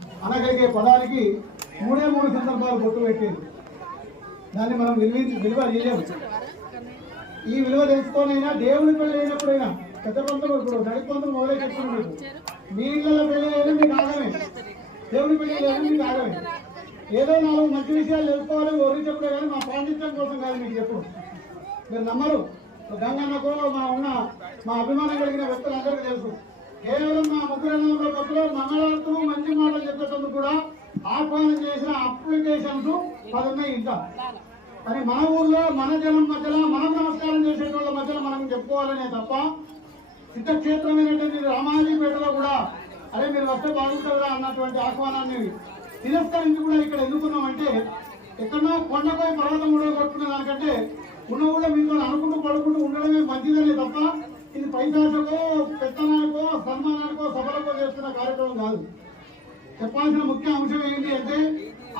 అనగలిగే పదానికి మూడే మూడు సందర్భాలు బొట్టు పెట్టేది. దాన్ని మనం విలువ చేయలేము. ఈ విలువ తెలుసుకోనైనా దేవుని పెళ్లి అయినప్పుడైనా పెద్ద పంతులు ఇప్పుడు నడి పంతులు మొదలై చెప్తున్నాడు, మీ ఇళ్ళ పెళ్లి అయినా మీకు ఆగమే, దేవుని పెళ్లి అయినా మీకు ఆగమే. ఏదో నాలుగు మంచి విషయాలు తెలుసుకోవాలి ఓరి చెప్పుడే కానీ మా పాండిత్యం కోసం కాదు మీకు చెప్పు. మీరు నమ్మరు. గంగన్నకు మా అభిమానం కలిగిన వ్యక్తులందరికీ తెలుసు. కేవలం మా ముగ్గురు భక్తులు మంగళార్తులు మంచి మాటలు చెప్పేటందుకు కూడా ఆహ్వానం చేసిన అప్లికేషన్స్ 10 ఉన్నాయి ఇంకా. కానీ మన ఊర్లో మన జనం మధ్యలో మనం నమస్కారం చేసేటోళ్ళ మధ్యలో మనం చెప్పుకోవాలనే తప్ప సిద్ధక్షేత్రమైనటువంటి రామాజీపేటలో కూడా అరే మీరు వస్తే బాగుంటుందా అన్నటువంటి ఆహ్వానాన్ని తిరస్కరించి కూడా ఇక్కడ ఎన్నుకున్నామంటే ఎక్కడో కొండపై పర్వతం కూడా కొట్టుకునే దానికంటే ఉన్న కూడా మీతో అనుకుంటూ పడుకుంటూ ఉండడమే మంచిదనే తప్ప ఇది పైశాచకో పెత్తనానికో సన్మానానికో సభలకో చేస్తున్న కార్యక్రమం కాదు. చెప్పాల్సిన ముఖ్య అంశం ఏంటి అంటే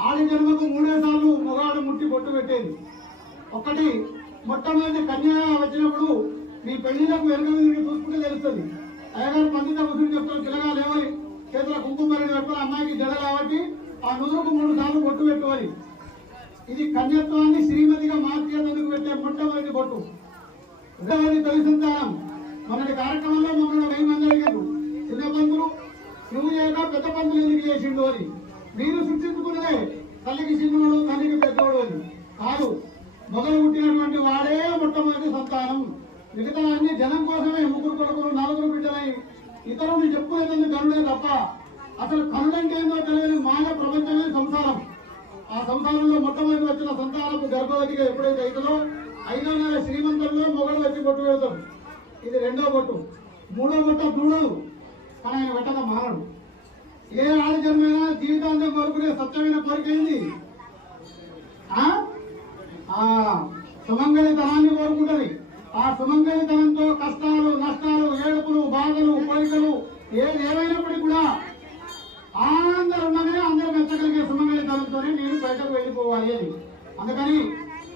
ఆడి జన్మకు 3 సార్లు మొగాడు ముట్టి బొట్టు పెట్టేది. ఒకటి మొట్టమొదటి కన్యా వచ్చినప్పుడు మీ పెళ్లిలకు వెనుక తిరిగి చూసుకుంటే తెలుస్తుంది. అయ్యగారు పండిత ముసురు చెప్తారు, పిల్లగా లేవని చేతుల కుంకుమ పెట్టుకుని అమ్మాయికి జడ కాబట్టి ఆ నుదురుకు 3 సార్లు బొట్టు పెట్టుకోవాలి. ఇది కన్యత్వాన్ని శ్రీమతిగా మార్చేందుకు పెట్టే మొట్టమొదటి బొట్టు. రెండవది తొలి సంతానం. మొన్నటి కార్యక్రమంలో మమ్మల్ని 1000 మంది అడిగారు, చిన్న పంతులు నువ్వు చేయక పెద్ద పంతులు ఎందుకు చేసిండు అని. మీరు సృష్టించుకున్నదే తల్లికి చిన్నవాడు తల్లికి పెద్దవాడు అని కాదు, మొదలు పుట్టినటువంటి వాడే మొట్టమొదటి సంతానం. మిగతా అన్ని జనం కోసమే 3 కొడుకులు 4 బిడ్డలై ఇతరులు చెప్పుకునేందుకు కనుడే తప్ప అసలు కనుడంటే ఏందో తెలియని మాయ ప్రపంచమే సంసారం. ఆ సంసారంలో మొట్టమొదటి వచ్చిన సంతానపు గర్భవతిగా ఎప్పుడైతే అవుతుందో 5వ నెల శ్రీమంతంలో మొగడు వచ్చి బొట్టు పెడతాడు. ఇది 2వ బొట్టు. 3వ బొట్టు చూడదు కానీ ఆయన వెంటనే మారడు. ఏ ఆడి జన్మైనా జీవితాంతం కోరుకునే సత్యమైన కోరిక ఏంది? సుమంగళితనాన్ని కోరుకుంటది. ఆ సుమంగళితనంతో కష్టాలు నష్టాలు ఏడుపులు బాధలు కోరికలు ఏమైనప్పటికీ కూడా అందరున్నదే అందరూ మెచ్చగలిగే సుమంగళితనంతోనే నేను బయటకు వెళ్ళిపోవాలి అని. అందుకని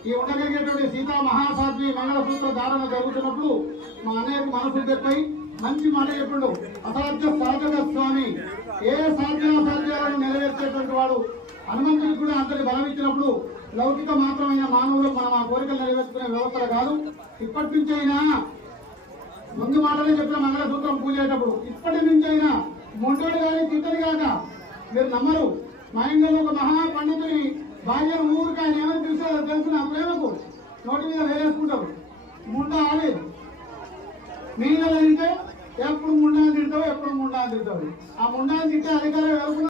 ఈ ఉండగలిగేటువంటి సీతా మహాసాధ్వి మంగళసూత్ర ధారణ జరుగుతున్నప్పుడు మా అన్నయ్యకు మనసు తెప్పై మంచి మాట చెప్పిండు. అసాధ్య సాధక స్వామి, ఏ సాధ్యాసాధ్యాలను నెరవేర్చేటువంటి వాడు. హనుమంతుడికి కూడా అంతటి బలం ఇచ్చినప్పుడు లౌకిక మాత్రమైన మానవులు మనం ఆ కోరికలు నెరవేర్చుకునే వ్యవస్థలు కాదు. ఇప్పటి నుంచి అయినా ముందు మాటలే చెప్పిన మంగళసూత్రం పూజేటప్పుడు ఇప్పటి నుంచి అయినా మొండోడు కానీ తిట్టడు కాక మీరు నమ్మరు. మా ఇంట్లో ఒక మహా పండితుని భార్యను ఊరికి ఆయన ఏమని పిలిచారో తెలిసిన ప్రేమకు నోటి మీద వేరేసుకుంటారు. ముండ ఆలేదు మీ తింటే ఎప్పుడు ముండా తింటావు, ఎప్పుడు ముండా తింటావు. ఆ ముండాన్ని తింటే అధికారం